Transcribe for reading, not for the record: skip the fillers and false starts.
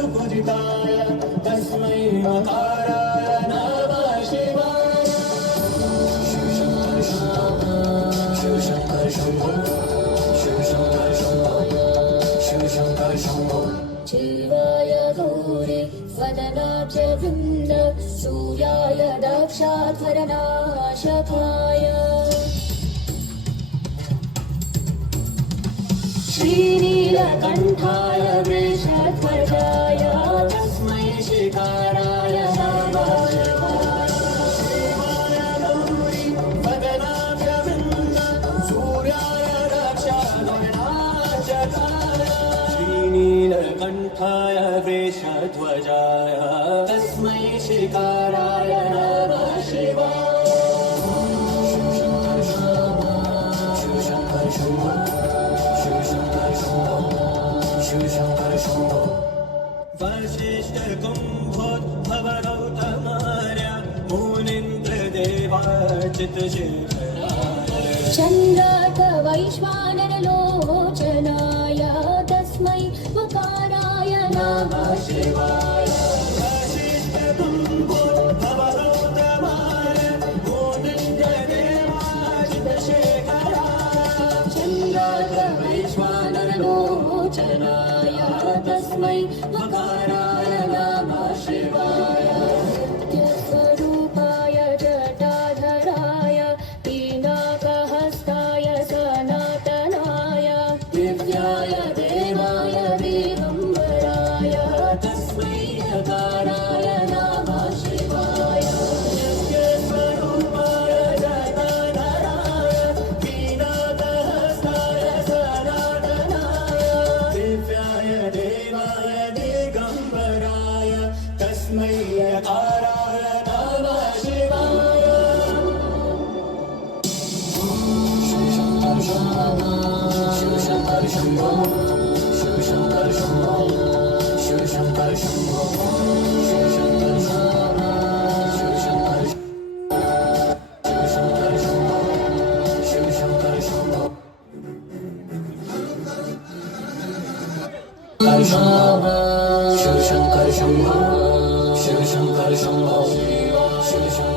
सुपूजिताय तस्मै मकाराय नमः शिवाय। शिवशंकर शंभो शिवशंकर शंभो शिवशंकर शंभो शिवशंकर शंभो। शिवाय गौरी वदनाब्ज वृन्द सूर्याय दक्षाध्वरनाशकाय श्रीनीलकण्ठाय वृषध्वजाय तस्मै शिकाराय नमः शिवाय। शिवाय गौरी वदनाब्ज वृन्द सूर्याय दक्षाध्वरनाशकाय श्रीनीलकण्ठाय वृषध्वजाय तस्मै शिकाराय नमः शिवाय। शिवशंकर शंभो शिवशंकर शंभो शिवशंकर शंभो शिवशंकर शंभो। वसिष्ठ कुम्भोद्भव गौतमार्य मुनीन्द्रदेवार्चित शिखराय चन्द्रार्क वैश्वानरलोचनाय तस्मै वकाराय नमः शिवाय। वसिष्ठ कुम्भोद्भव गौतमार्य मुनीन्द्रदेवार्चित शिखराय चन्द्रार्क वैश्वानरलोचनाय तस्मै वकाराय नमः शिवाय। नित्यस्वरूपाय जटाधराय पिनाकहस्ताय सनातनाय दिव्याय देवाय दिगम्बराय तस्मै यकाराय नमः शिवाय। नित्यस्वरूपाय जटाधराय पिनाकहस्ताय सनातनाय दिव्याय देवाय दिगम्बराय तस्मै यकाराय नमः शिवाय। शिवशंकर शंभो शिवशंकर शंभो शिवशंकर शंभो शिवशंकर शंभो शिवशंकर शिवशंकर शंभो शिवशंकर शंभो शिवशंकर शंभो शिवशंकर शंभो शिवशंकर